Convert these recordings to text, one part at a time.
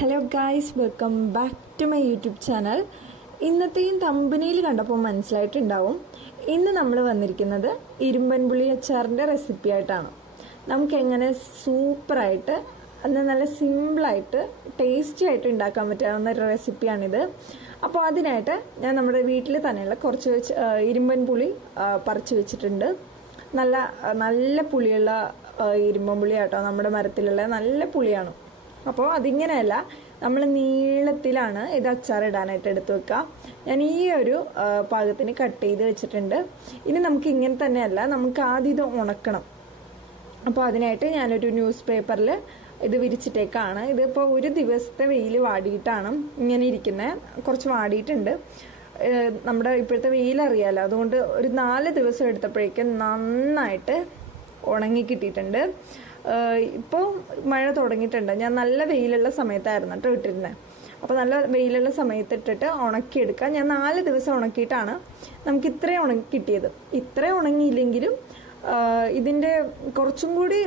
Hello guys welcome back to my YouTube channel ഇന്നത്തെയും തമ്പനിയിൽ കണ്ടപ്പോൾ മനസ്സിലായിട്ടുണ്ടാവും. ഇന്ന് നമ്മൾ വന്നിരിക്കുന്നത് ഇരുമ്പൻപുളി അച്ചാറിന്റെ റെസിപ്പി ആയിട്ടാണ്. നമുക്ക് എങ്ങനെ സൂപ്പറായിട്ട് അന്ന് നല്ല സിമ്പിളായിട്ട് ടേസ്റ്റി ആയിട്ട് ഉണ്ടാക്കാൻ പറ്റാവുന്ന ഒരു റെസിപ്പിയാണിത് അപ്പോൾ അതിനായിട്ട് ഞാൻ നമ്മുടെ വീട്ടിൽ തന്നെയുള്ള കുറച്ച് ഇരുമ്പൻ പുളി പറിച്ചു വെച്ചിട്ടുണ്ട്. നല്ല നല്ല പുളിയുള്ള ഇരുമ്പൻ പുളി നമ്മുടെ മരത്തിലുള്ള നല്ല പുളിയാണ്. അപ്പോൾ അതിങ്ങനെയല്ല നമ്മൾ നീളത്തിലാണ് ഇത് അച്ചാറിടാനായിട്ട് എടുത്തു വെക്കുക ഞാൻ ഈ ഒരു പാകത്തിന് കട്ട് ചെയ്ത് വെച്ചിട്ടുണ്ട്. ഇനി നമുക്ക് ഇങ്ങനെ തന്നെയല്ല നമുക്ക് ആദ്യം ഇത് ഉണക്കണം. അപ്പോൾ അതിനായിട്ട് ഞാനൊരു ന്യൂസ് പേപ്പറിൽ ഇത് വിരിച്ചിട്ടേക്കാണ്. ഇതിപ്പോൾ ഒരു ദിവസത്തെ വെയിൽ വാടിയിട്ടാണ് ഇങ്ങനെ ഇരിക്കുന്നത് കുറച്ച് വാടിയിട്ടുണ്ട്. നമ്മുടെ ഇപ്പോഴത്തെ വെയിൽ അറിയാലോ അതുകൊണ്ട് ഒരു നാല് ദിവസം എടുത്തപ്പോഴേക്കും നന്നായിട്ട് ഉണങ്ങി കിട്ടിയിട്ടുണ്ട്. ഇപ്പോൾ മഴ തുടങ്ങിയിട്ടുണ്ട്. ഞാൻ നല്ല വെയിലുള്ള സമയത്തായിരുന്നു കേട്ടോ ഇട്ടിരുന്നത് അപ്പോൾ നല്ല വെയിലുള്ള സമയത്ത് ഇട്ടിട്ട് ഉണക്കിയെടുക്കാം. ഞാൻ നാല് ദിവസം ഉണക്കിയിട്ടാണ് നമുക്ക് ഇത്രയും ഉണങ്ങി കിട്ടിയത്. ഇത്രയും ഉണങ്ങിയില്ലെങ്കിലും ഇതിന്റെ കുറച്ചും കൂടി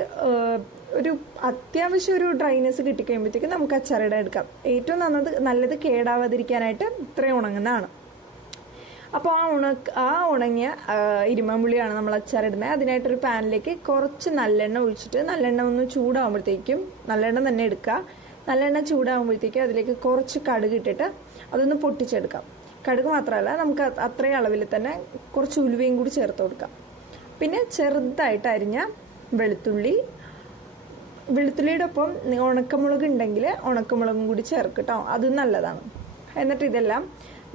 ഒരു അത്യാവശ്യം ഒരു ഡ്രൈനെസ് കിട്ടിക്കഴിയുമ്പോഴത്തേക്കും നമുക്ക് അച്ചാറിടാൻ എടുക്കാം. ഏറ്റവും നന്നത് നല്ലത് കേടാവാതിരിക്കാനായിട്ട് ഇത്രയും ഉണങ്ങുന്നതാണ്. അപ്പോൾ ആ ഉണക്ക് ആ ഉണങ്ങിയ ഇരുമ്പുള്ളിയാണ് നമ്മൾ അച്ചാറിടുന്നത് അതിനായിട്ടൊരു പാനിലേക്ക് കുറച്ച് നല്ലെണ്ണ ഒഴിച്ചിട്ട് നല്ലെണ്ണ ഒന്ന് ചൂടാകുമ്പോഴത്തേക്കും നല്ലെണ്ണ തന്നെ എടുക്കുക. നല്ലെണ്ണ ചൂടാകുമ്പോഴത്തേക്കും അതിലേക്ക് കുറച്ച് കടുക് ഇട്ടിട്ട് അതൊന്ന് പൊട്ടിച്ചെടുക്കാം. കടുക് മാത്രമല്ല നമുക്ക് അത് അത്രയും അളവിൽ തന്നെ കുറച്ച് ഉലുവയും കൂടി ചേർത്ത് കൊടുക്കാം. പിന്നെ ചെറുതായിട്ട് അരിഞ്ഞ വെളുത്തുള്ളി. വെളുത്തുള്ളിയുടെ ഒപ്പം ഉണക്കമുളക് ഉണ്ടെങ്കിൽ ഉണക്കമുളകും കൂടി ചേർക്കട്ടോ കേട്ടോ അതും നല്ലതാണ്. എന്നിട്ട് ഇതെല്ലാം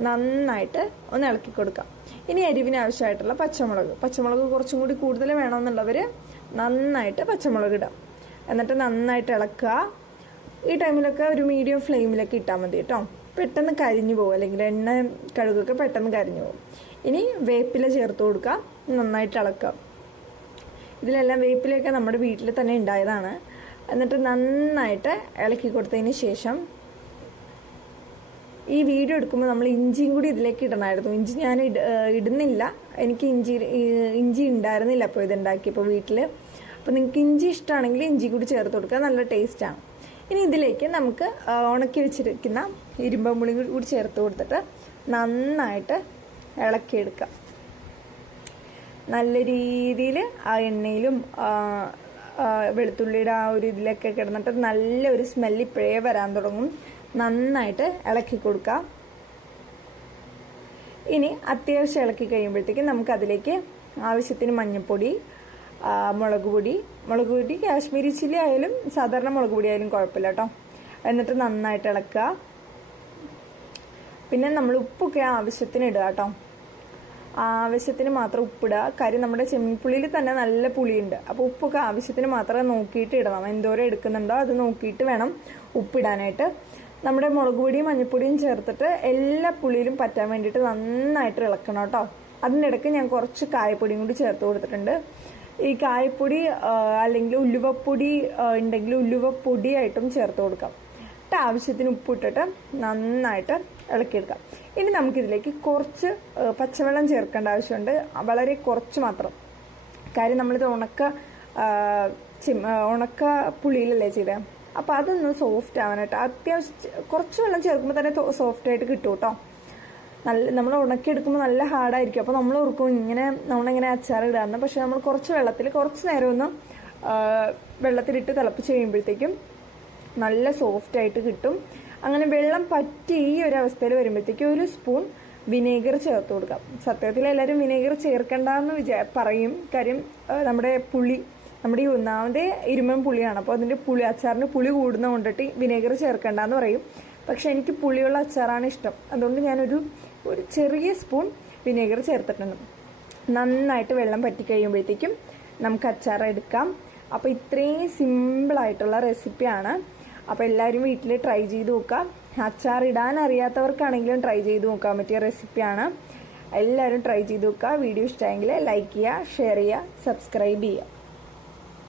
നന്നായിട്ട് ഒന്ന് ഇളക്കി കൊടുക്കാം. ഇനി എരിവിന് ആവശ്യമായിട്ടുള്ള പച്ചമുളക്. പച്ചമുളക് കുറച്ചും കൂടി കൂടുതൽ വേണമെന്നുള്ളവർ നന്നായിട്ട് പച്ചമുളക് ഇടാം. എന്നിട്ട് നന്നായിട്ട് ഇളക്കുക. ഈ ടൈമിലൊക്കെ ഒരു മീഡിയം ഫ്ലെയിമിലൊക്കെ ഇട്ടാൽ മതി കേട്ടോ. പെട്ടെന്ന് കരിഞ്ഞു പോകും. അല്ലെങ്കിൽ എണ്ണ കഴുകൊക്കെ പെട്ടെന്ന് കരിഞ്ഞു പോകും. ഇനി വേപ്പില ചേർത്ത് കൊടുക്കുക. നന്നായിട്ട് ഇളക്കുക. ഇതിലെല്ലാം വേപ്പിലയൊക്കെ നമ്മുടെ വീട്ടിൽ തന്നെ ഉണ്ടായതാണ്. എന്നിട്ട് നന്നായിട്ട് ഇളക്കി കൊടുത്തതിന് ശേഷം ഈ വീഡിയോ എടുക്കുമ്പോൾ നമ്മൾ ഇഞ്ചിയും കൂടി ഇതിലേക്ക് ഇടണമായിരുന്നു ഇഞ്ചി ഞാൻ ഇട ഇടുന്നില്ല. എനിക്ക് ഇഞ്ചി ഇഞ്ചി ഉണ്ടായിരുന്നില്ല അപ്പോൾ ഇത് ഉണ്ടാക്കിയപ്പോൾ വീട്ടിൽ അപ്പോൾ നിങ്ങൾക്ക് ഇഞ്ചി ഇഷ്ടമാണെങ്കിൽ ഇഞ്ചി കൂടി ചേർത്ത് കൊടുക്കുക നല്ല ടേസ്റ്റാണ് ഇനി ഇതിലേക്ക് നമുക്ക് ഉണക്കി വെച്ചിരിക്കുന്ന ഇരുമ്പമ്പുളി കൂടി ചേർത്ത് കൊടുത്തിട്ട് നന്നായിട്ട് ഇളക്കിയെടുക്കാം. നല്ല രീതിയിൽ ആ എണ്ണയിലും വെളുത്തുള്ളിയുടെ ആ ഒരു ഇതിലൊക്കെ കിടന്നിട്ട് നല്ലൊരു സ്മെല്ല് ഇപ്പോഴേ വരാൻ തുടങ്ങും. നന്നായിട്ട് ഇളക്കി കൊടുക്കാം. ഇനി അത്യാവശ്യം ഇളക്കി കഴിയുമ്പോഴത്തേക്കും നമുക്ക് അതിലേക്ക് ആവശ്യത്തിന് മഞ്ഞൾപ്പൊടി മുളക് പൊടി. മുളക് പൊടി കാശ്മീരി ചില്ലി ആയാലും സാധാരണ മുളക് പൊടി ആയാലും കുഴപ്പമില്ല കേട്ടോ. എന്നിട്ട് നന്നായിട്ട് ഇളക്കുക. പിന്നെ നമ്മൾ ഉപ്പൊക്കെ ആവശ്യത്തിന് ഇടുക കേട്ടോ. ആവശ്യത്തിന് മാത്രം ഉപ്പിടുക കാര്യം നമ്മുടെ ചെമ്മീൻപുളിയിൽ തന്നെ നല്ല പുളിയുണ്ട്. അപ്പോൾ ഉപ്പൊക്കെ ആവശ്യത്തിന് മാത്രം നോക്കിയിട്ട് ഇടണം. എന്തോരം എടുക്കുന്നുണ്ടോ അത് നോക്കിയിട്ട് വേണം ഉപ്പിടാനായിട്ട് നമ്മുടെ മുളക് പൊടിയും മഞ്ഞൾപ്പൊടിയും ചേർത്തിട്ട് എല്ലാ പുളിയിലും പറ്റാൻ വേണ്ടിയിട്ട് നന്നായിട്ട് ഇളക്കണം കേട്ടോ. അതിനിടയ്ക്ക് ഞാൻ കുറച്ച് കായപ്പൊടിയും കൂടി ചേർത്ത് കൊടുത്തിട്ടുണ്ട്. ഈ കായപ്പൊടി അല്ലെങ്കിൽ ഉലുവപ്പൊടി ഉണ്ടെങ്കിൽ ഉലുവപ്പൊടിയായിട്ടും ചേർത്ത് കൊടുക്കാം. എന്നിട്ട് ആവശ്യത്തിന് ഉപ്പിട്ടിട്ട് നന്നായിട്ട് ഇളക്കിയെടുക്കാം. ഇനി നമുക്കിതിലേക്ക് കുറച്ച് പച്ചവെള്ളം ചേർക്കേണ്ട ആവശ്യമുണ്ട്. വളരെ കുറച്ച് മാത്രം. കാര്യം നമ്മളിത് ഉണക്ക ഉണക്ക പുളിയിലല്ലേ ചെയ്തത് അപ്പം അതൊന്ന് സോഫ്റ്റ് ആവാനായിട്ട് അത്യാവശ്യം കുറച്ച് വെള്ളം ചേർക്കുമ്പോൾ തന്നെ സോഫ്റ്റ് ആയിട്ട് കിട്ടും കേട്ടോ നല്ല നമ്മൾ ഉണക്കിയെടുക്കുമ്പോൾ നല്ല ഹാർഡായിരിക്കും അപ്പോൾ നമ്മൾ ഓർക്കും ഇങ്ങനെ നമ്മളിങ്ങനെ അച്ചാർ ഇടാറുണ്ട് പക്ഷെ നമ്മൾ കുറച്ച് വെള്ളത്തിൽ കുറച്ച് നേരം ഒന്ന് വെള്ളത്തിലിട്ട് തിളപ്പിച്ച് കഴിയുമ്പോഴത്തേക്കും നല്ല സോഫ്റ്റ് ആയിട്ട് കിട്ടും. അങ്ങനെ വെള്ളം പറ്റി ഈ ഒരു അവസ്ഥയിൽ വരുമ്പോഴത്തേക്കും ഒരു സ്പൂൺ വിനേഗർ ചേർത്ത് കൊടുക്കാം. സത്യത്തിൽ എല്ലാവരും വിനേഗർ ചേർക്കണ്ടെന്ന് വിചാ പറയും. കാര്യം നമ്മുടെ പുളി നമ്മുടെ ഈ ഒന്നാമത്തെ ഇരുമ്പൻ പുളിയാണ്. അപ്പോൾ അതിന്റെ പുളി അച്ചാറിന് പുളി കൂടുന്ന കൊണ്ടിട്ട് വിനേഗർ ചേർക്കണ്ടെന്ന് പറയും. പക്ഷേ എനിക്ക് പുളിയുള്ള അച്ചാറാണ് ഇഷ്ടം. അതുകൊണ്ട് ഞാനൊരു ഒരു ചെറിയ സ്പൂൺ വിനേഗർ ചേർത്തിട്ടുണ്ട്. നന്നായിട്ട് വെള്ളം പറ്റി കഴിയുമ്പോഴത്തേക്കും നമുക്ക് അച്ചാർ എടുക്കാം. അപ്പോൾ ഇത്രയും സിമ്പിളായിട്ടുള്ള റെസിപ്പിയാണ് അപ്പോൾ എല്ലാവരും വീട്ടിൽ ട്രൈ ചെയ്ത് നോക്കാം അച്ചാർ ഇടാൻ അറിയാത്തവർക്കാണെങ്കിലും ട്രൈ ചെയ്ത് നോക്കാൻ പറ്റിയ റെസിപ്പിയാണ് എല്ലാവരും ട്രൈ ചെയ്ത് നോക്കുക. വീഡിയോ ഇഷ്ടമായെങ്കിൽ ലൈക്ക് ചെയ്യുക ഷെയർ ചെയ്യുക സബ്സ്ക്രൈബ് ചെയ്യുക.